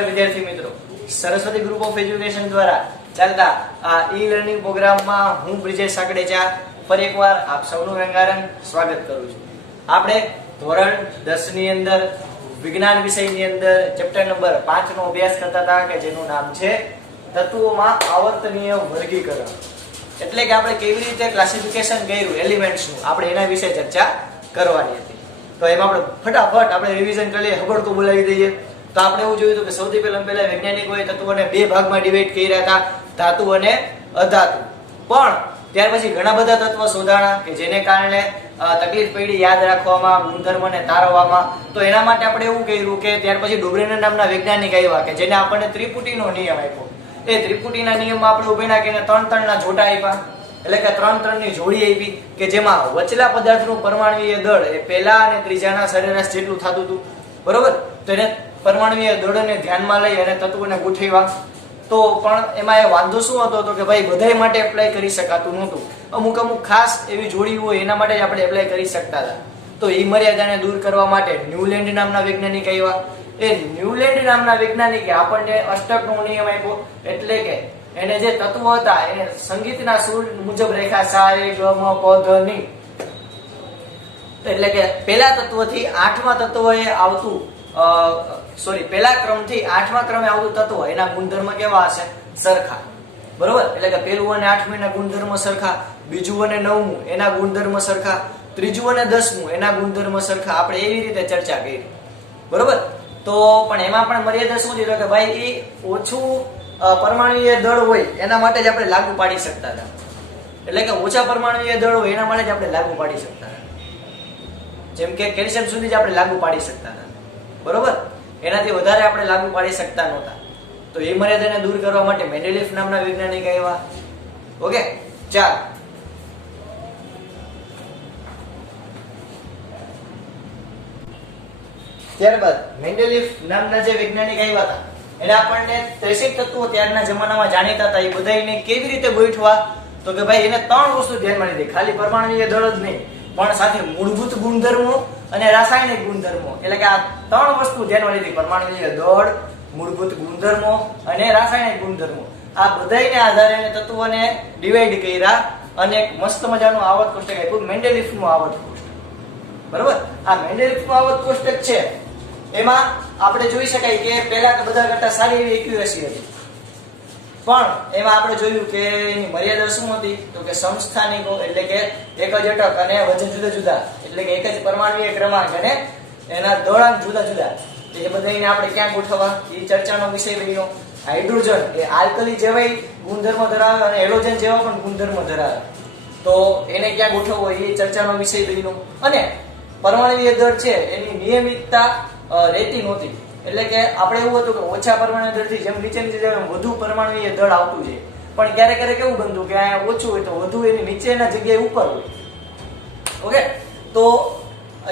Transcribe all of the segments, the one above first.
નમસ્કાર વિદ્યાર્થી મિત્રો, સરસ્વતી ગ્રુપ ઓફ એજ્યુકેશન દ્વારા ચાલતા આ ઈ લર્નિંગ પ્રોગ્રામમાં હું બ્રિજેશ સાકડેચા ફરી એકવાર આપ સૌનું રંગારંગ સ્વાગત કરું છું. આપણે ધોરણ 10 ની અંદર વિજ્ઞાન વિષયની અંદર ચેપ્ટર નંબર 5 નો અભ્યાસ કરતા હતા કે જેનું નામ છે તત્વોમાં આવર્તનીય વર્ગીકરણ. એટલે કે આપણે કેવી રીતે ક્લાસિફિકેશન કર્યું એલિમેન્ટ્સનું, આપણે એના વિશે ચર્ચા કરવાની હતી. તો એમાં આપણે ફટાફટ આપણે રિવિઝન કરી લઈએ, હબડતું બોલાવી દઈએ. તો આપણે એવું જોયું હતું કે સૌથી પહેલા વૈજ્ઞાનિકોએ તત્વોને બે ભાગમાં ડિવાઈડ કર્યા હતા, ધાતુ અને અધાતુ. પણ ત્યાર પછી ઘણા બધા તત્વો શોધાણા કે જેને કારણે તકલીફ પડી યાદ રાખવામાં, ગુણધર્મને તારવવામાં. તો એના માટે આપણે એવું કર્યું કે ત્યાર પછી ડોબ્રેનર નામના વૈજ્ઞાનિક આવ્યા કે જેને આપણને ત્રિપુટીનો નિયમ આપ્યો. એ ત્રિપુટીના નિયમમાં આપણે ઉભેના કે 3-3 ના જોટા આપ્યા, એટલે કે 3-3 ની જોડી આપી કે જેમાં વચલા પદાર્થનું પરમાણ્વીય દળ એ પહેલા અને ત્રીજાના સરેરાશ જેટલું થતું હતું, બરોબર. તો એને પરમાણ્વીય દળને ધ્યાનમાં લઈ અને તત્વોને ગોઠવ્યા. તો પણ એમાં એ વાંધો શું હતો તો કે ભાઈ બધાય માટે એપ્લાય કરી શકાતું નહોતું. અમુક ખાસ એવી જોડી હોય એના માટે જ આપણે એપ્લાય કરી શકતા હતા. તો એ મર્યાદાને દૂર કરવા માટે ન્યુલેન્ડ નામના વૈજ્ઞાનિક આવ્યા. એ ન્યુલેન્ડ નામના વૈજ્ઞાનિકે આપણને અષ્ટકનો નિયમ આપ્યો, એટલે કે એને જે તત્વો હતા એને સંગીતના સૂર મુજબ રેખા સા રે ગ મ પ ધ ની, એટલે કે પહેલા તત્વથી 8મા તત્વએ આવતું પહેલા ક્રમથી 8મા ક્રમે આવતું તત્વ એના ગુણધર્મ કેવા હશે? સરખા, બરોબર. એટલે કે પહેલું અને 8મું એના ગુણધર્મ સરખા, બીજું અને 9મું એના ગુણધર્મ સરખા, ત્રીજું અને 10મું એના ગુણધર્મ સરખા. આપણે એવી રીતે ચર્ચા કરી, બરોબર. તો પણ એમાં પણ મર્યાદા શું છે કે ભાઈ એ ઓછું પરમાણ્વીય દળ હોય એના માટે જ આપણે લાગુ પાડી શકતા હતા. એટલે કે ઓછા પરમાણ્વીય દળ હોય એના માટે જ આપણે લાગુ પાડી શકતા હતા. જેમ કે કેલ્શિયમ સુધી જ આપણે લાગુ પાડી શકતા હતા, બરોબર. એનાથી વધારે આપણે લાગુ પાડી શકતા નહોતા. તો એ મર્યાદાને દૂર કરવા માટે મેન્ડેલિફ નામના વૈજ્ઞાનિક આવ્યા. ઓકે, ચાલ. ત્યારબાદ મેન્ડેલિફ નામના જે વૈજ્ઞાનિક આવ્યા હતા એને આપણને 63 તત્વો ત્યારના જમાનામાં જાણીતા હતા. એ બધાને કેવી રીતે ગોઠવા તો કે ભાઈ એને 3 વસ્તુ ધ્યાનમાં લીધી. ખાલી પરમાણ્વીય દળ જ નહીં પણ સાથે મૂળભૂત ગુણધર્મો અને રાસાયણિક ગુણધર્મો, એટલે કે આ 3 વસ્તુ ધ્યાનમાં લીધી. પરમાણ્વીય દળ, મૂળભૂત ગુણધર્મો અને રાસાયણિક ગુણધર્મો. આ બધાને આધારે તત્વોને ડિવાઈડ કર્યા અને એક મસ્ત મજાનું આવર્ત કોષ્ટક આપ્યું, મેન્ડેલિફનું આવર્ત કોષ્ટક, બરોબર. આ મેન્ડેલિફનું આવર્ત કોષ્ટક છે એમાં આપણે જોઈ શકાય કે પહેલા તો બધા કરતા સારી એવી એક્યુરેસી હતી, પણ એમાં આપણે જોયું કે એની મર્યાદા શું હતી તો કે સમસ્થાનિકો, એટલે કે એક જ અટક અને વજન જુદા જુદા, એટલે કે એક જ પરમાણ્વીય ક્રમાંક અને એના દળાંક જુદા જુદા. એ બધાને આપણે ક્યાં ગોઠવવા એ ચર્ચાનો વિષય બન્યો. હાઇડ્રોજન એ આલ્કલી જેવા ગુણધર્મ ધરાવે અને હેલોજન જેવા પણ ગુણધર્મ ધરાવે, તો એને ક્યાં ગોઠવવો એ ચર્ચાનો વિષય બન્યો. અને પરમાણ્વીય દળ છે એની નિયમિતતા રહેતી નહોતી, એટલે કે આપણે એવું હતું કે ઓછા પરમાણ્વીય દળથી જેમ નીચે નીચે જાય વધુ પરમાણ્વીય દળ આવતું છે. પણ ક્યારેક ક્યારેક એવું બનતું કે અહીંયા ઓછું હોય તો વધુ એની નીચેના જગ્યાએ ઉપર હોય. ઓકે, તો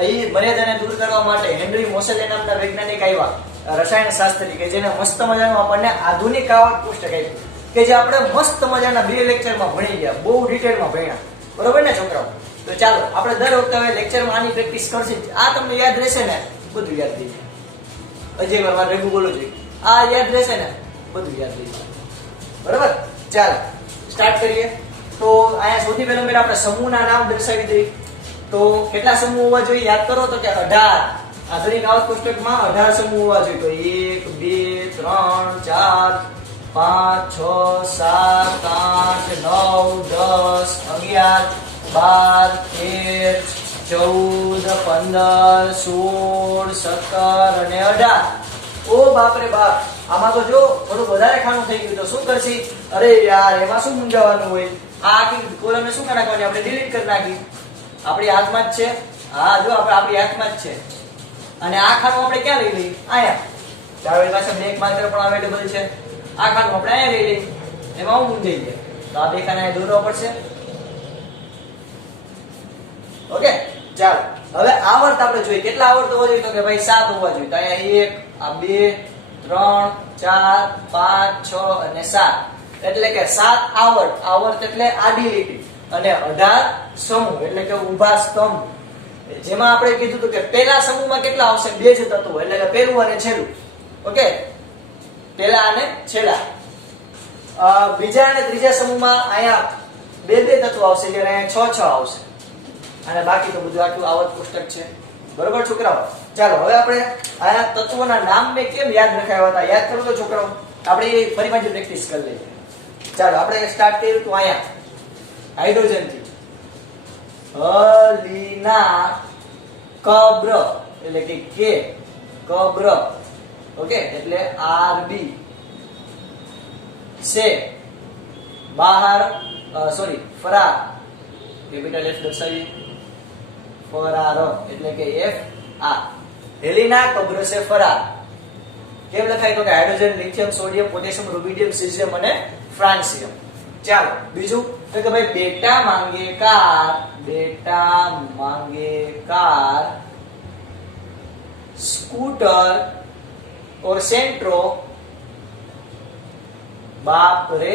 એ મર્યાદાને દૂર કરવા માટે હેનરી મોસેલે નામના વૈજ્ઞાનિક આવ્યા, રસાયણ શાસ્ત્રી, કે જેને મસ્ત મજાનું આપણને આધુનિક આવર્ત કોષ્ટક આપ્યું કે જે આપણે મસ્ત મજાના 2 લેક્ચરમાં ભણી ગયા, બહુ ડિટેલમાં ભણ્યા, બરોબર ને છોકરાઓ? તો ચાલો આપણે દર વખતે હવે લેક્ચરમાં આની પ્રેક્ટિસ કરશું. આ તમને યાદ રહેશે ને? બધું યાદ થઈ જાય. અજય મારે રેગુ બોલો જોઈએ, આ યાદ રહેશે ને? બધું યાદ થઈ જાય, બરાબર. ચાલો સ્ટાર્ટ કરીએ. તો અહીંયા સૌથી પહેલા આપણે સમૂહના નામ દર્શાવી દઈએ. તો કેટલા સમૂહ હોવા જોઈએ યાદ કરો તો કે 18. આધુનિક આવર્ત કોષ્ટકમાં 18 સમૂહ હોવા જોઈએ. તો 1 2 3 4 5 6 7 8 9 10 11 12 13 14 15 16 17 અને 18. ઓ બાપ રે બાપ, આમાં તો જો થોડું વધારે ખાનું થઈ ગયું. તો શું કરશી? અરે યાર, એમાં શું મૂંઝાવાનું હોય? આ આખી કોલમને શું નાખવાની? આપણે ડિલીટ કરી નાખી. આપણી હાથમાં જ છે. હા, જો આપણી હાથમાં જ છે. અને આ ખાનું આપણે ક્યાં લઈ લઈએ? અહીંયા. ચાલો પાસે બ્લેક માર્કર પણ અવેલેબલ છે. આ ખાનું આપણે અહીંયા લઈ લઈએ. એમાં હું મૂંઝાઈ જાય તો આ બે ખાના દોરવા પડશે. ઓકે, ચાલો હવે આવર્ત આપણે જોઈએ. કેટલા આવર્ત હોવા જોઈએ તો કે ભાઈ 7 હોવા જોઈએ. તો અહીંયા 1 આ 2 3 4 5 6 અને 7, એટલે કે 7 આવર્ત. આવર્ત એટલે આડી લીટી અને 18 સમૂહ એટલે કે ઊભા સ્તંભ. જેમાં આપણે કીધું હતું કે પહેલા સમૂહમાં કેટલા આવશે? 2 જ તત્વો, એટલે કે પહેલું અને છેલ્લું. ઓકે, પહેલા અને છેલ્લા. બીજા અને ત્રીજા સમૂહમાં અહીંયા 2 તત્વો આવશે એટલે અહીંયા 6 આવશે અને બાકી તો બધું આટલું આવર્ત કોષ્ટક છે. બરોબર છોકરાઓ? ચાલો હવે આપણે આયા તત્વોના નામ મેં કેમ યાદ રખાવ્યા હતા યાદ કરો તો છોકરાઓ, આપણે એ ફરી પાછી પ્રેક્ટિસ કરી લઈએ. ચાલો આપણે સ્ટાર્ટ કર્યું તો અહીંયા હાઇડ્રોજન થી હલીના કબ્ર એટલે કે કે કબ્ર. ઓકે, એટલે RB સે બહાર ફરાર કેપિટલ F દર્શાવીએ ફરાર એટલે કે FR. હેલિના કબ્ર સે ફરાર કેમ લખાય તો કે hydrogen, lithium, sodium, potassium, rubidium, caesium અને ફ્રાન્સિયમ. ચાલો બીજું તો કે ભાઈ બેટા માંગે કાર स्कूटर और सेंट्रो बाप रे.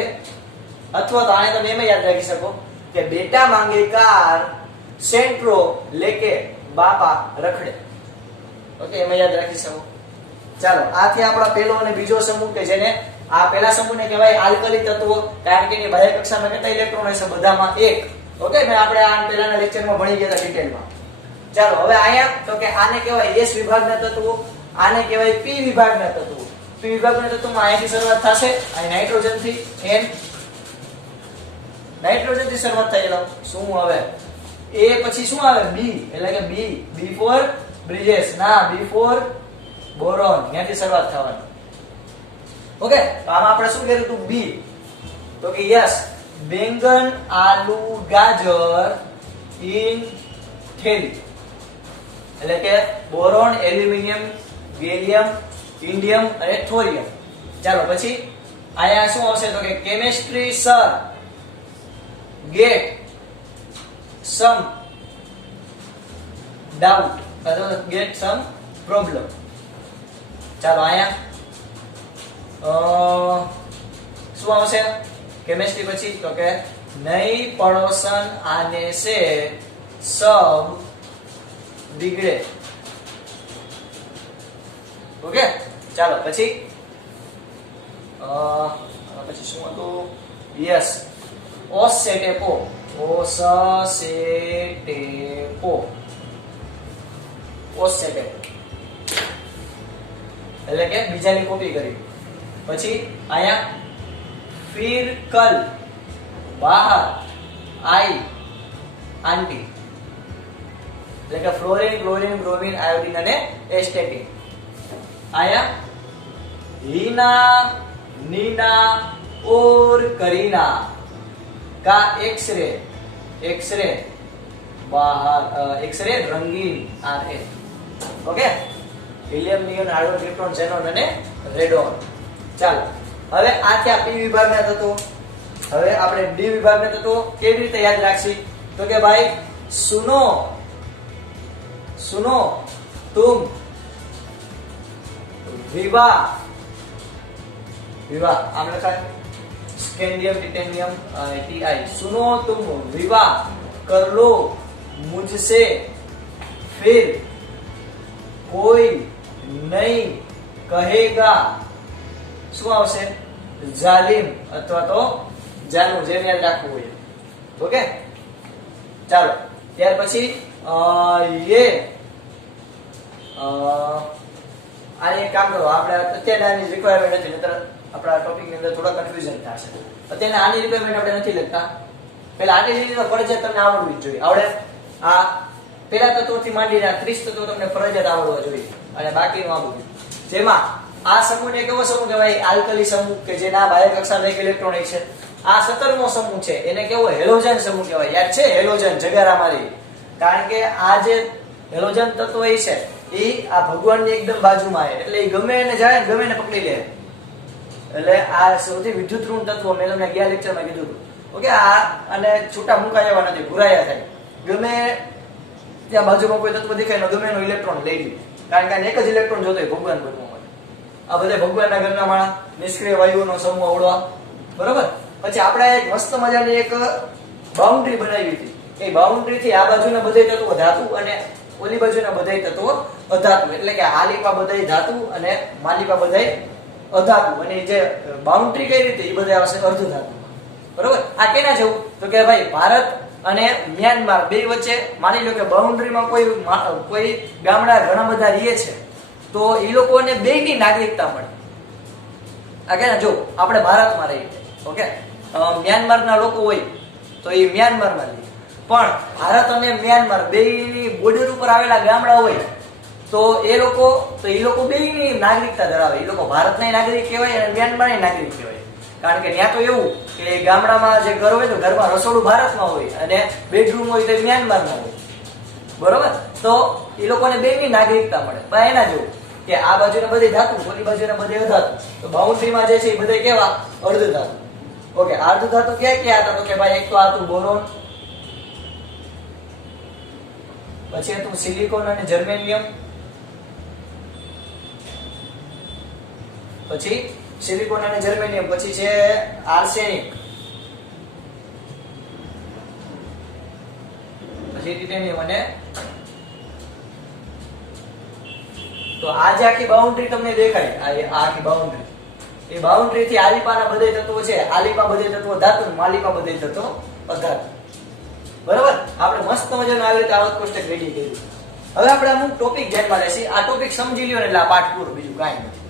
अथवा तो आने તમે એમ યાદ રાખી શકો કે બેટા માંગે કાર સેન્ટ્રો લેકે બાપા રખડે. ઓકે, એમ યાદ રાખી શકો. ચાલો આથી આપણા પહેલો અને બીજો સમૂહ કે જેને આ પહેલા સમૂહને કહેવાય આલ્કલી તત્વો, કારણ કે એની બાહ્ય કક્ષામાં કેટલા ઇલેક્ટ્રોન હશે? બધામાં 1. ઓકે, મેં આપણે આ પહેલાના લેક્ચરમાં ભણી ગયા હતા ડિટેલમાં. ચાલો હવે અહીંયા તો કે આને કહેવાય S વિભાગના તત્વો, આને કહેવાય P વિભાગના તત્વો. P વિભાગના તત્વોમાં અહીંથી શરૂઆત થશે, અહીં નાઇટ્રોજન થી N, નાઇટ્રોજન થી શરૂઆત થયેલો શું હવે A, પછી શું આવે B એટલે કે B ફોર બ્રિજેસ, ના B ફોર બોરોન, ત્યાંથી શરૂઆત થવાની. ઓકે, તો આમાં આપણે શું કર્યું હતું? B તો કે યસ બેંગન, આલુ, ગાજર ઇન થેલી એટલે કે બોરોન, એલ્યુમિનિયમ, ગેલિયમ, ઇન્ડિયમ અને થોરિયમ. ચાલો પછી આયા શું આવશે તો કે કેમિસ્ટ્રી સર ગેટ સમ ડાઉટ અથવા ગેટ સમ પ્રોબ્લેમ. ચાલો આયા શું આવશે કેમિસ્ટ્રી પછી તો કે નઈ પડોશન આને સે સબ बिगड़े. ओके, ચાલો પછી શું હતું? યસ ઓસેટેપો એટલે કે બીજાની કોપી કરી. પછી અહીંયા ફિરકલ બહાર આઈ આંટી એટલે કે ફ્લોરિન, ક્લોરિન, બ્રોમિન, આયોડિન અને એસ્ટેટિન. આયા हीना, नीना और करीना का एक्सरे बाहर एक्सरे रंगीन RA. Okay, helium, neon, argon, krypton, xenon અને રેડોન. ચાલો હવે આ થયા P વિભાગના તત્વો. હવે આપણે D વિભાગના તત્વો કેવી રીતે યાદ રાખશી તો કે ભાઈ સુનો सुनो तुम विवाह विवाह आम लखा स्कैंडियम, टिटेनियम, Ti. सुनो तुम विवाह कर लो मुझसे फिर कोई नहीं कहेगा શું આવશે? જાલિમ અથવા તો જાનુ, જેમ યાદ રાખવું હોય. ઓકે, ચાલો ત્યાર પછી ये આને એક કામ કરો, આપણે અત્યારે આની રિક્વાયરમેન્ટ નથી, નતર આપણા ટોપિક ની અંદર થોડા કન્ફ્યુઝન થશે. અત્યારે આની રિક્વાયરમેન્ટ આપણે નથી લખતા. પહેલા આની રીતે ફરજિયાત તમને આવડવી જ જોઈએ. આવડે? આ પહેલા તત્વોથી માંડીને 30 તત્વો તમને ફરજિયાત આવડવા જોઈએ અને બાકીનું આ બધું. જેમાં આ સમૂહને કેવો સમૂહ કહેવાય? આલ્કલી સમૂહ, કે જેના બાહ્ય કક્ષામાં 1 ઇલેક્ટ્રોન છે. આ 17મો સમૂહ છે, એને કેવો? હેલોજન સમૂહ કહેવાય. યાદ છે? હેલોજન જગારા મારી. કારણ કે આ જે હેલોજન તત્વ છે એ આ ભગવાનની એકદમ બાજુમાં છે, એટલે એ ગમે એને જાય ગમે એને પકડી લે. એટલે આ સૌથી વિદ્યુત ઋણ તત્વ મેં તમને ગયા લેક્ચરમાં કીધું હતું. ઓકે, આ અને છૂટા મુકાય એવા નથી, ભૂરાયા થાય. ગમે ત્યાં બાજુમાં કોઈ તત્વ દેખાય ગમે એનો ઇલેક્ટ્રોન લઈ લે, કારણ કે આને એક જ ઇલેક્ટ્રોન જોતો હોય ભગવાન બનવા માટે. આ બધા ભગવાનના ઘરના માણસ નિષ્ક્રિય વાયુઓનો સમૂહ અવળવા. બરોબર. પછી આપણે એક મસ્ત મજાની એક બાઉન્ડ્રી બનાવી હતી. એ બાઉન્ડ્રી થી આ બાજુના બધા તત્વો ધાતુ અને ઓલી બાજુના બધા તત્વો અધાતુ, એટલે કે આલિપા બધા ધાતુ અને માલિપા બધા અધાતુ, અને જે બાઉન્ડ્રી કઈ રીતે, એ બધા આવશે અર્ધ ધાતુમાં. બરોબર. આ કેના જેવું, તો કે ભાઈ ભારત અને મ્યાનમાર બે વચ્ચે માની લો કે બાઉન્ડ્રીમાં કોઈ ગામડા ઘણા બધા રહે છે, તો એ લોકોને બેયની નાગરિકતા મળે. આ કે જો આપણે ભારતમાં રહીએ, ઓકે, મ્યાનમારના લોકો હોય તો એ મ્યાનમારમાં રહે, પણ ભારત અને મ્યાનમાર બેયની બોર્ડર ઉપર આવેલા ગામડા હોય તો એ લોકો બેયની નાગરિકતા ધરાવે. એ લોકો ભારતના નાગરિક કહેવાય અને મ્યાનમારના નાગરિક કહેવાય. કારણ કે ત્યાં તો એવું કે ગામડામાં જે ઘર હોય તો ઘરમાં રસોડું ભારતમાં હોય અને બેડરૂમ હોય તો મ્યાનમારમાં હોય. બરોબર. તો એ લોકોને બેયની નાગરિકતા મળે. પણ એના જેવું કે આ બાજુને બધી ધાતુ, ઓલી બાજુને બધી અધાતુ. તો બાઉન્ડ્રીમાં જે છે એ બધા કેવા અર્ધ ધાતુ. ઓકે, અર્ધ ધાતુ ક્યાં હતા, તો કે ભાઈ એક તો હતું બોરોન, પછી હતું સિલિકોન અને જર્મેનિયમ, પછી સિલિકોન અને જર્મેનિયમ, પછી છે આર્સેનિક, પછી ટિટેનિયમ. અને તો આ જે આખી બાઉન્ડ્રી તમને દેખાય, આ આખી બાઉન્ડ્રી, એ બાઉન્ડ્રી થી આલીપાના બધે તત્વો છે, આલીપા બધે તત્વો ધાતુ, માલીપા બધે તત્વો અધાતુ. બરાબર. આપણે મસ્ત મજાનું આવી રીતે આવત કોષ્ટક રેડી કર્યું. હવે આપણે અમુક ટોપિક ધ્યાનમાં લેશી. આ ટોપિક સમજી લ્યો ને એટલે આ પાઠ પૂરો, બીજું કાંઈ નથી.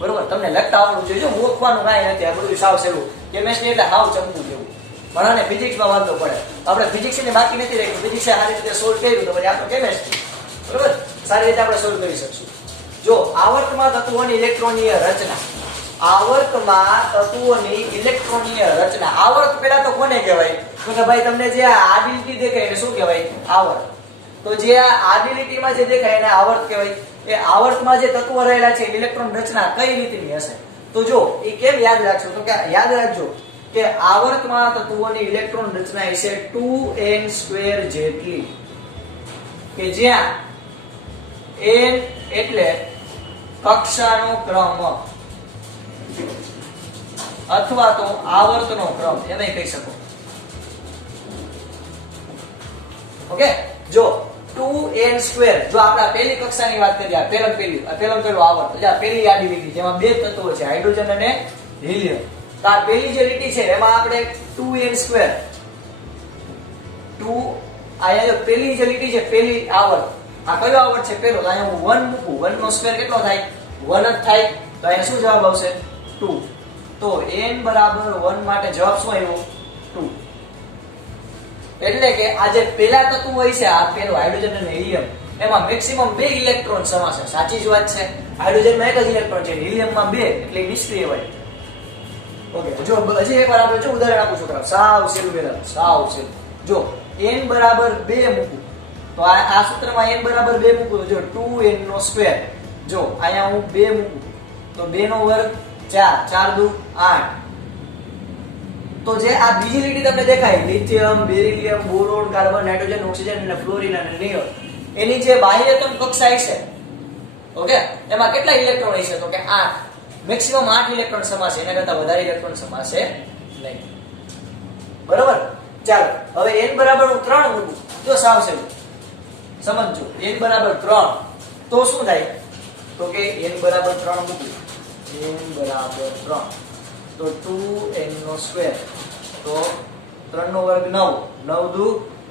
બરોબર. તમને લખતા આવડવું જોઈએ. જો મૂકવાનું કાંઈ નથી, આ બધું સાવ સહેલું. કેમેસ્ટ્રી એટલે હાવ ચમકું જેવું. મને ફિઝિક્સમાં વાંધો પડે, આપણે ફિઝિક્સ ને બાકી નથી રાખ્યું, ફિઝિક્સ સારી રીતે સોલ્વ કર્યું તો પછી આ તો કેમેસ્ટ્રી. બરોબર. સારી રીતે આપણે સોલ્વ કરી શકશું. જો આવર્તમાં તત્વોની ઇલેક્ટ્રોનીય રચના, આવર્તમાં તત્વોની ઇલેક્ટ્રોનીય રચના. આવર્ત પેલા તો કોને કહેવાય, તો કે ભાઈ તમને જે આ આડી લીટી દેખાય એને શું કહેવાય, આવર્ત. તો જે આ આડી લીટીમાં જે દેખાય એને આવર્ત કહેવાય. એ આવર્તમાં જે તત્વો રહેલા છે ઇલેક્ટ્રોન રચના કઈ રીતની હશે, તો જો એ કેમ યાદ રાખશો, તો કે યાદ રાખજો કે આવર્તમાં તત્વોની ઇલેક્ટ્રોન રચના હશે 2n² જેટલી, કે જ્યાં n એટલે કક્ષાનો ક્રમ અથવા તો આવર્તનો ક્રમ એમ કહી શકો. ઓકે. જો 2n², જો આપણે પહેલી કક્ષાની વાત કરીએ, આ પહેલું આવર્ત, એટલે આ પહેલી આડી લીટી જેમાં બે તત્વો છે હાઇડ્રોજન અને હિલિયમ. તો આ પહેલી જે લીટી છે એમાં આપણે 2n², આયા જો પહેલી જે લીટી છે પહેલી આવર્ત, આ કયો આવર્ત છે પહેલો, તો અહીંયા હું 1 મૂકું, 1 નો સ્ક્વેર કેટલો થાય, 1 જ થાય. તો અહીંયા શું જવાબ આવશે, 2. તો n બરાબર 1 માટે જવાબ શું આવ્યો, 2. એટલે કે આ જે પહેલા તત્વ હોય છે, આ પહેલું હાઇડ્રોજન અને હિલિયમ, એમાં મેક્સિમમ 2 ઇલેક્ટ્રોન સમાશે. સાચી જ વાત છે. હાઇડ્રોજનમાં એક જ ઇલેક્ટ્રોન છે, હિલિયમમાં 2, એટલે નિષ્ક્રિય હોય. ઓકે. જો હજી એકવાર આપણે જો ઉદાહરણ આપું છોકરા, સાવ સહેલું પહેલા, સાવ સહેલું. જો n બરાબર 2 મૂકું તો આ સૂત્રમાં n બરાબર 2 મૂકું તો જો 2n², જો અહીંયા હું 2 મૂકું તો 2 નો વર્ગ 4, 4 દુ 8. તો જે આ બીજી લીટી તમને દેખાય, lithium, beryllium, boron, carbon, nitrogen, oxygen અને ફ્લોરિન અને નિયોન, એની જે બાહ્યતમ કક્ષા છે, ઓકે, એમાં કેટલા ઇલેક્ટ્રોન હશે, તો કે 8. મેક્સિમમ 8 ઇલેક્ટ્રોન સમાશે, એના કરતા વધારે ઇલેક્ટ્રોન સમાશે નહીં. બરોબર. ચાલો હવે n બરાબર હું 3 મૂકું, જો સાવ સહેલું સમજજો, n બરાબર 3 તો શું થાય, તો કે n બરાબર 3 મૂકું, n બરાબર 3 તો 2n², તો 3 નો વર્ગ 9, 9 દુ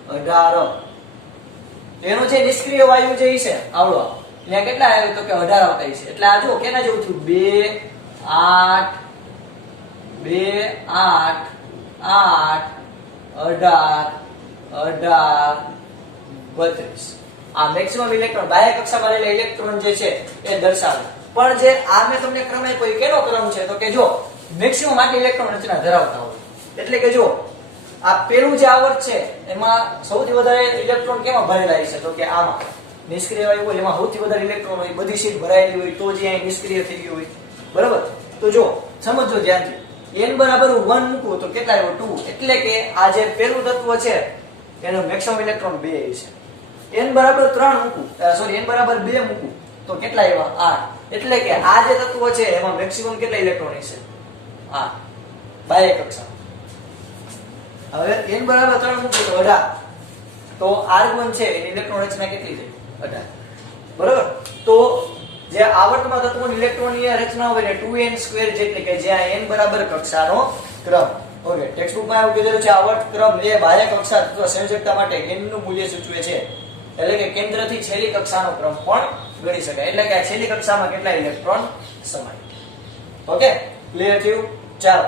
18. એનો જે નિષ્ક્રિય વાયુ જે છે આવડો, એટલે કેટલા આવ્યું, તો કે 18 આવતા છે. એટલે આ જો કેના જેવું થયું, 2 8 2 8 8 18 18 32. આ મેક્સિમમ ઇલેક્ટ્રોન બાહ્ય કક્ષામાં રહેલા ઇલેક્ટ્રોન જે છે એ દર્શાવે. પણ જે આ મેં તમને ક્રમ આપ્યો કેનો ક્રમ છે, તો કે જો મેક્સિમમ 8 ઇલેક્ટ્રોન રચના ધરાવતા હોય, એટલે કે જો આ પેલું જે આવર્ત છે એમાં સૌથી વધારે ઇલેક્ટ્રોન કેમાં ભરેલા છે, તો કે આમાં નિષ્ક્રિય વાયુ હોય એમાં સૌથી વધારે ઇલેક્ટ્રોન હોય, બધી સીટ ભરાયેલી હોય તો જે અહીં નિષ્ક્રિય થઈ ગયું હોય. બરાબર. તો જો સમજો ધ્યાનથી, n બરાબર 1 મૂકું તો કેટલા આવ્યો, 2. એટલે કે આ જે પેલું તત્વ છે એનો મેક્સિમમ ઇલેક્ટ્રોન 2 છે. n બરાબર 3 મૂકું, સોરી n બરાબર 2 મૂકું તો કેટલા આવ્યા, 8. એટલે કે આ જે તત્વ છે એમાં મેક્સિમમ કેટલા ઇલેક્ટ્રોન છે, 8 બાહ્ય કક્ષા. હવે n બરાબર 3 મૂકું તો 18, તો r1 છે એની ઇલેક્ટ્રોન રચના કેટલી થઈ, 18. બરાબર. તો જે આવર્તમાં તત્વોની ઇલેક્ટ્રોનની રચના હોય ને 2n² જેટલી કે જ્યાં n બરાબર કક્ષાનો ક્રમ. ઓકે, ટેક્સ્ટ બુકમાં એવું કીધેલું છે આવર્ત ક્રમ એ બાહ્ય કક્ષા તત્વ સંયોજકતા માટે n નું મૂલ્ય સૂચવે છે. એટલે કે કેન્દ્રથી છેલ્લી કક્ષાનો ક્રમ પણ ગણી શકાય. એટલે કે આ છેલ્લી કક્ષામાં કેટલા ઇલેક્ટ્રોન સમાય. ઓકે, ક્લિયર થયું? ચાલો,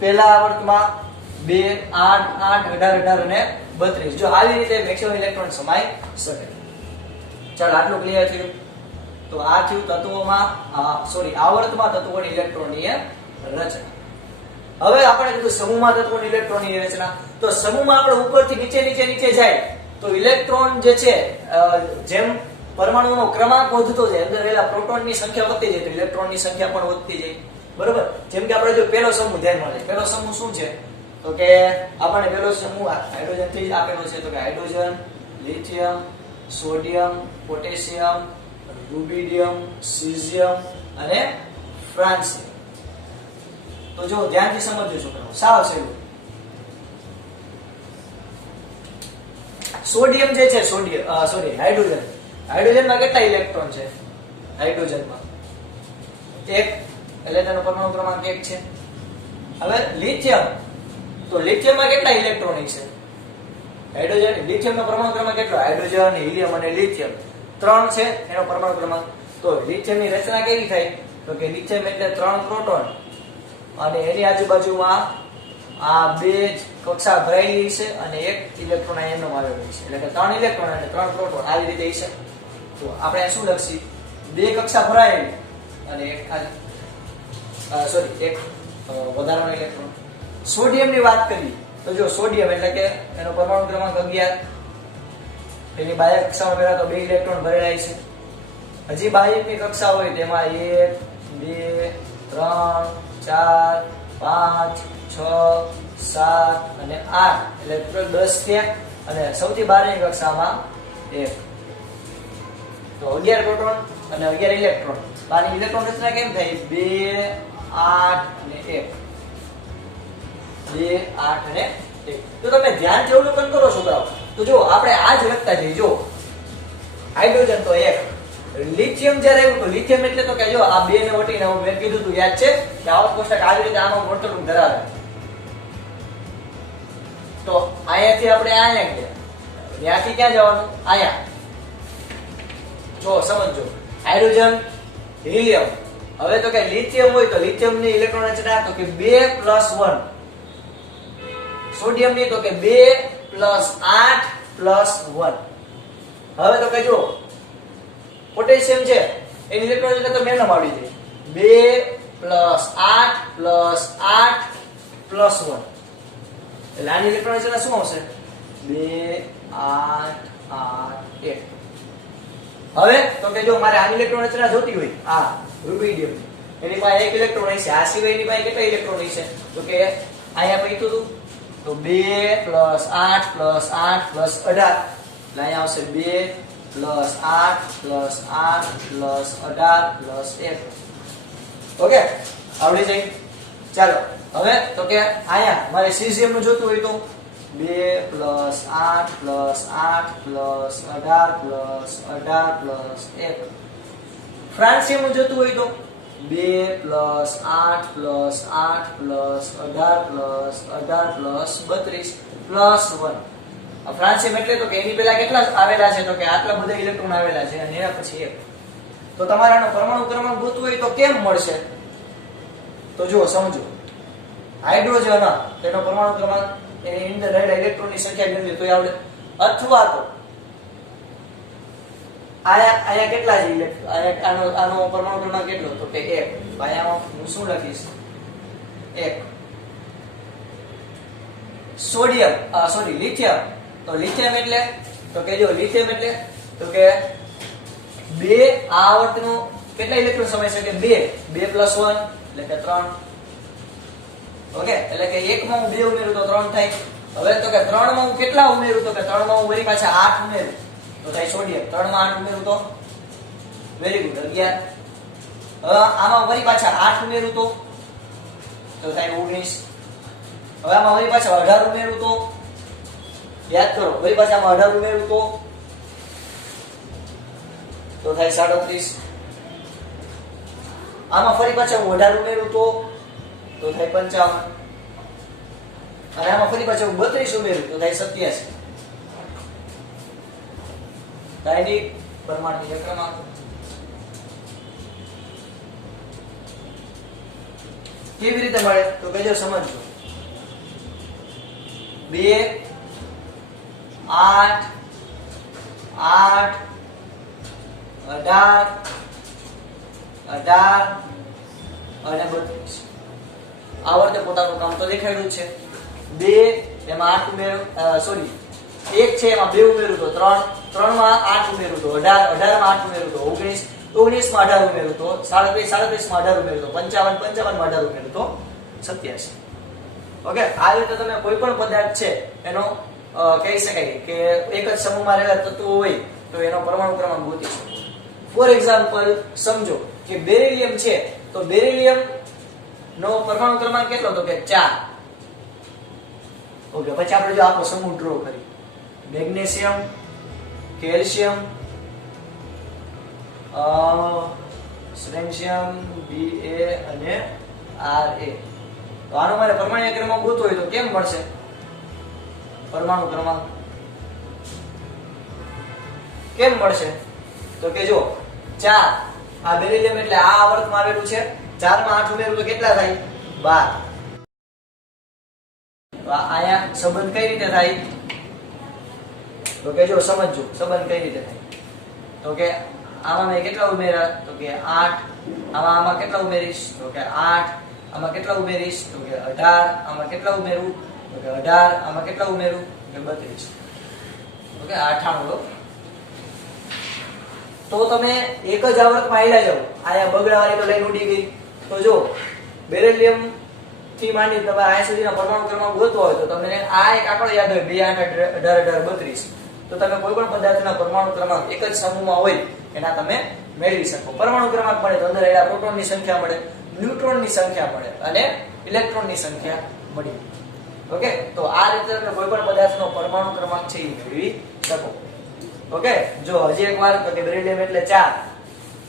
પહેલા આવર્તમાં 2 8 8 18 18 અને 32 જો આવી રીતે મેક્સિમમ ઇલેક્ટ્રોન સમાઈ શકે. ચાલો, આટલું ક્લિયર થયું. તો આ થયું તત્વોમાં આવર્તમાં તત્વોની ઇલેક્ટ્રોનની રચના. હવે આપણે કીધું સમૂહમાં તત્વોની ઇલેક્ટ્રોનની રચના. તો સમૂહમાં આપણે ઉપરથી નીચે જાય તો ઇલેક્ટ્રોન જે છે જેમ પરમાણુનો ક્રમાંક વધતો જાય, અંદર રહેલા પ્રોટોનની સંખ્યા વધતી જાય તો ઇલેક્ટ્રોનની સંખ્યા પણ વધતી જાય. બરોબર? જેમ કે આપણે જો પહેલો સમૂહ ધ્યાનમાં લઈએ. પહેલો સમૂહ શું છે? તો કે આપણને પહેલો સમૂહ હાઇડ્રોજન થી આપેલો છે. તો કે hydrogen, lithium, sodium, potassium, rubidium, caesium અને ફ્રાન્સિયમ. તો જો ધ્યાનથી સમજજો છોકરાઓ, સાવ સહેલું. સોડિયમ જે છે હાઇડ્રોજન. હાઇડ્રોજનમાં કેટલા ઇલેક્ટ્રોન છે? હાઇડ્રોજનમાં 1, એટલે તેનો પરમાણુ ક્રમાંક 1 છે. હવે લિથિયમ, તો લિથિયમમાં કેટલા ઇલેક્ટ્રોન છે? હાઇડ્રોજન, લિથિયમનો પરમાણુ ક્રમાંક કેટલો? હાઇડ્રોજન, હિલિયમ અને લિથિયમ 3 છે એનો પરમાણુ ક્રમાંક. તો લિથિયમની રચના કેવી થાય? તો કે લિથિયમ એટલે 3 પ્રોટોન અને એની આજુબાજુમાં આ 2 કક્ષા ભરાયેલી છે અને 1 ઇલેક્ટ્રોન એનો આવેલો છે. એટલે કે 3 ઇલેક્ટ્રોન અને 3 પ્રોટોન આવી રીતે છે. તો આપણે શું લખી? 2 કક્ષા ભરાયેલી અને એક વધારાનો ઇલેક્ટ્રોન. સોડિયમની વાત કરીએ તો જો સોડિયમ એટલે કે એનો પરમાણુ ક્રમાંક 11. એની બાહ્ય કક્ષામાં પહેલા તો 2 ઇલેક્ટ્રોન ભરેલા છે. હજી બાહ્યની કક્ષા હોય તેમાં 1 2 3 4 5 6 7 અને 8 એટલે 10 થયા. અને સૌથી બહારની કક્ષામાં 1. તો 11 પ્રોટોન અને 11 ઇલેક્ટ્રોન. બહારની ઇલેક્ટ્રોન રચના કેમ થાય? 2 8 અને 1. 2 8 અને 1. તો તમે ધ્યાનથી અવલોકન કરો છોકરાઓ. તો જો આપણે આ જ લખતા જઈએ. જો હાઇડ્રોજન તો 1, લિથિયમ જ્યારે આવ્યું તો લિથિયમ એટલે તો કે જો આ 2 ને વટીને હું મેં કીધું તું યાદ છે કે આવર્ત કોષ્ટક આવી રીતે આમાં વર્તુળ ધરાવે. તો અહીંયાથી આપણે અહીંયા ગયા, ત્યાંથી ક્યાં જવાનું? અહીંયા. જો સમજો, હાઇડ્રોજન, હિલિયમ. હવે તો કે લિથિયમ હોય તો લિથિયમની ઇલેક્ટ્રોન રચના તો કે 2 + 1. સોડિયમની તો કે 2 + 8 + 1. હવે તો કે જો પોટેશિયમ છે એની ઇલેક્ટ્રોન રચના તો મેં આવી જાય 2 + 8 + 8 + 1. એટલે આની ઇલેક્ટ્રોન રચના શું આવશે? 2 8 8 1. હવે તો કે જો મારે આની ઇલેક્ટ્રોન રચના જોતી હોય આ રૂબિડિયમ એની પાસે 1 ઇલેક્ટ્રોન હશે. આ સિવાયની પાસે કેટલા ઇલેક્ટ્રોન હશે? તો કે અહીંયા પૈતું હતું તો 2 + 8 + 8 + 18. એટલે અહીંયા આવશે 2 + 8 + 8 + 18 + 1. ઓકે, આવડી જાય. ચાલો, હવે તો કે અહીંયા મારે સીઝિયમ નું જોતું હોય તો 2 + 8 + 8 + 18 + 18 + 1. ફ્રાન્સિયમ નું જોતું હોય તો 2 + 8 + 8 + 18 + 18 + 32 + 1. ફ્રાન્સિયમ એટલે તો કે એની પહેલા કેટલા આવેલા છે? તો કે આટલા બધા ઇલેક્ટ્રોન આવેલા છે અને એના પછી 1. તો તમારાનો પરમાણુ ક્રમાંક ગોતવો હોય તો કેમ મળશે? તો જો સમજો, હાઇડ્રોજન તેનો પરમાણુ ક્રમાંક એની અંદર રહેલા ઇલેક્ટ્રોનની સંખ્યા ગણી તો આવડે. અથવા તો આયા કેટલા છે ઇલેક્ટ્રોન? આનો પરમાણુ ક્રમાંક કેટલો? તો કે 1. આયા હું શું લખીશ? 1. Sodium lithium. તો લિથિયમ એટલે તો કે જો લિથિયમ એટલે તો કે 2 આ આવર્તનો કેટલા ઇલેક્ટ્રોન સમાઈ શકે? 2 2 + 1 એટલે કે 3. ઓકે, એટલે કે 1 માં હું 2 ઉમેરું તો 3 થાય. હવે તો કે 3 માં હું કેટલા ઉમેરું? તો કે 3 માં હું વળી પાછા 8 ઉમેરું તો થાય સોડિયમ. 3 માં 8 ઉમેરું તો વેરી ગુડ 11. હવે આમાં વળી પાછા 8 ઉમેરું તો થાય 19. હવે આમાં વળી પાછા 18 ઉમેરું તો યાદ કરો, વળી પાછા આમાં 18 ઉમેરું તો તો થાય 37. આમાં ફરી પાછા હું 18 ઉમેરું તો થાય 55. અને આમાં ફરી પાછા હું 32 ઉમેરું તો થાય 87. દૈનિક પરમાણ્વીય ક્રમાંક કેવી રીતે મળે તો કહેજો સમજો. 2 8 8 18 18 અને 32. આવર્તે પોતાનું કામ તો દેખાડ્યું જ છે. 2 એમાં 8 ઉમેરું, સોરી 1 છે એમાં 2 ઉમેરું તો 3, 3 માં 8 ઉમેરું તો 18, 18 માં 8 ઉમેરું તો 19, 19 માં 18 ઉમેરું તો 37, 37 માં 18 ઉમેરું તો 55, 55 માં 18 ઉમેરું તો 87. ઓકે, આ રીતે તમે કોઈ પણ પદાર્થ છે એનો કહી શકાય કે એક જ સમૂહમાં રહેલા તત્વો હોય તો એનો પરમાણુ ક્રમાંક ગોતી શકો. ફોર એક્ઝામ્પલ સમજો કે બેરિલિયમ છે તો બેરિલિયમ નો પરમાણુ ક્રમાંક કેટલો તો કે 4. ઓકે, પછી આપણે જો આખો સમૂહ ડ્રો કરી મેગ્નેશિયમ, કેલ્શિયમ, સ્ટ્રેન્શિયમ, Ba અને Ra. તો આનો મારે પરમાણુ ક્રમાંક ગોતવો હોય તો કેમ મળશે પરમાણુ ક્રમાંક? કેમ મળશે તો કે જો 4 આ બેરિલિયમ એટલે આ આવર્તમાં આવેલું છે, 4 માં 8 ઉમેરું તો કેટલા થાય 12. તો આયા સંબંધ કઈ રીતે થાય તો કે જો સમજજો સંબંધ કઈ રીતે થાય. તો કે આમાં મેં કેટલા ઉમેર્યા તો કે 8, આમાં કેટલા ઉમેરીશ તો કે 8, આમાં કેટલા ઉમેરીશ તો કે 18, આમાં કેટલા ઉમેરું તો કે 18, આમાં કેટલા ઉમેરું તો કે 32. ઓકે, 98. તો તમે એક જ આવર્તમાં આયલા જાવ, આયા બગડાવાળી તો લાઈન ઉડી ગઈ. તો જો બેરિલિયમ થી માંડી તમારે આયા સુધીના પરમાણુ ક્રમાંક ગોતવા હોય તો તમને આ એક આંકડો યાદ હોય 2 8 18 18 32. તો તમે કોઈ પણ પદાર્થના પરમાણુ ક્રમાંક એક જ સમૂહમાં હોય એના તમે મેળવી શકો. પરમાણુ ક્રમાંક મળે તો અંદર રહેલા પ્રોટોનની સંખ્યા મળે, ન્યુટ્રોનની સંખ્યા મળે અને ઇલેક્ટ્રોનની સંખ્યા મળી. ઓકે, તો આ રીતે તમે કોઈ પણ પદાર્થનો પરમાણુ ક્રમાંક છે એ મેળવી શકો. ઓકે, જો હજી એકવાર તો કે બેરિલિયમ એટલે 4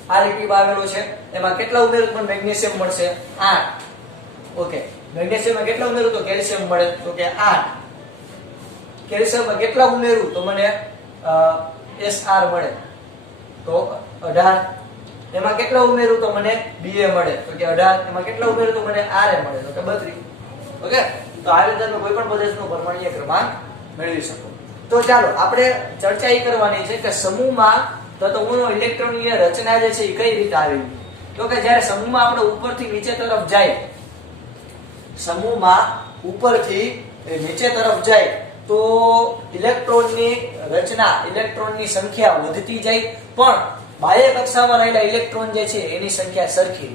આ લીટીમાં આવેલો છે, એમાં કેટલા ઉમેરું તો મેગ્નેશિયમ મળશે 8. ઓકે, મેગ્નેશિયમમાં કેટલા ઉમેરું તો કેલ્શિયમ મળે તો કે 8. કેલ્શિયમમાં કેટલા ઉમેરું તો મને Sr મળે તો 18. એમાં કેટલા ઉમેરું તો મને Ba મળે તો કે 18. એમાં કેટલા ઉમેરું તો મને Ra મળે તો કે 32. ઓકે, તો આ રીતે તમે કોઈ પણ પદાર્થનો પરમાણ્વીય ક્રમાંક મેળવી શકો. તો ચાલો આપણે ચર્ચા એ કરવાની છે કે સમૂહમાં તત્વોનો ઇલેક્ટ્રોનની રચના જે છે એ કઈ રીતે આવી. તો કે જ્યારે સમૂહમાં આપણે ઉપરથી નીચે તરફ જાય, સમૂહમાં ઉપરથી નીચે તરફ જાય તો ઇલેક્ટ્રોનની રચના, ઇલેક્ટ્રોનની સંખ્યા વધતી જાય, પણ બાહ્ય કક્ષામાં રહેલા ઇલેક્ટ્રોન જે છે એની સંખ્યા સરખી.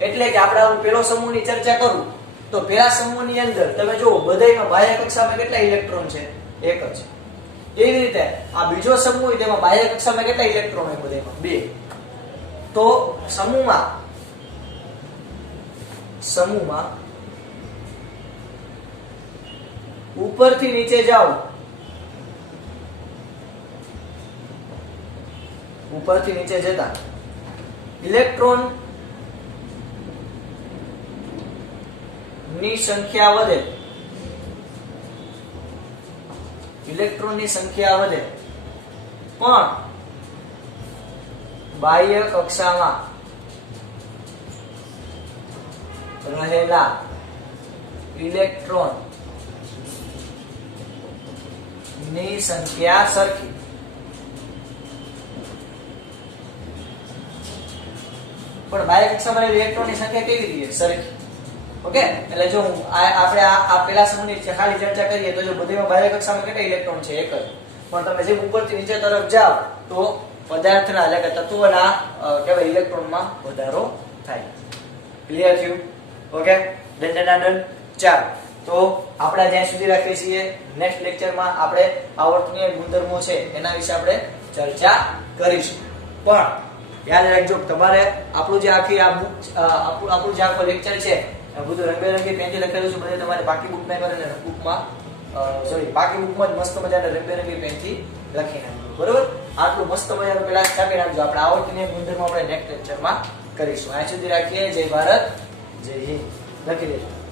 એટલે કે આપણે પેલો સમૂહની ચર્ચા કરું તો પેલા સમૂહની અંદર તમે જુઓ બધાયમાં બાહ્ય કક્ષામાં કેટલા ઇલેક્ટ્રોન છે? એક જ. એવી રીતે આ બીજો સમૂહ હોય તેમાં બાહ્ય કક્ષામાં કેટલા ઇલેક્ટ્રોન હોય? બધાયમાં 2. તો સમૂહમાં ઉપરથી નીચે જાઓ, ઉપરથી નીચે જતા ઇલેક્ટ્રોન ની સંખ્યા વધે, ઇલેક્ટ્રોનની સંખ્યા વધે, પણ બાહ્ય કક્ષામાં રહેલા ઇલેક્ટ્રોન ની સંખ્યા સરખી. પણ બાહ્ય કક્ષામાં ઇલેક્ટ્રોનની સંખ્યા કેવી રીતે સરખી? ઓકે, એટલે જો આપણે આ પેલા સમૂહની ખાલી ચર્ચા કરીએ તો જો બધામાં બાહ્ય કક્ષામાં કેટલા ઇલેક્ટ્રોન છે? એક જ. પણ તમે જેમ ઉપરથી નીચે તરફ જાઓ તો પદાર્થના એટલે કે તત્વના કહેવાય ઇલેક્ટ્રોનમાં વધારો થાય. ક્લિયર થયું? Okay, done. ચાલો, તો આપણે જ્યાં સુધી રાખીએ છીએ. નેક્સ્ટ લેક્ચરમાં આપણે આવર્તનીય ગુણધર્મો છે એના વિશે આપણે ચર્ચા કરીશું. પણ યાદ રાખજો તમારે આપણું જે આખી આ બુક, આપણું જે આખો લેક્ચર છે બધું રંગબેરંગી પેનથી લખેલું છે. બધે તમારે પાકી બુકમાં કરીને બુકમાં પાકી બુકમાં જ મસ્ત મજાના રંગબેરંગી પેનથી લખી નાખજો બરોબર આટલું મસ્ત મજાનું પેલા છાપી નાખજો આપણે આવર્તનીય ગુણધર્મ આપણે નેક્સ્ટ લેક્ચરમાં કરીશું આ સુધી રાખીએ જય ભારત જય હિન્દ લખી દેજો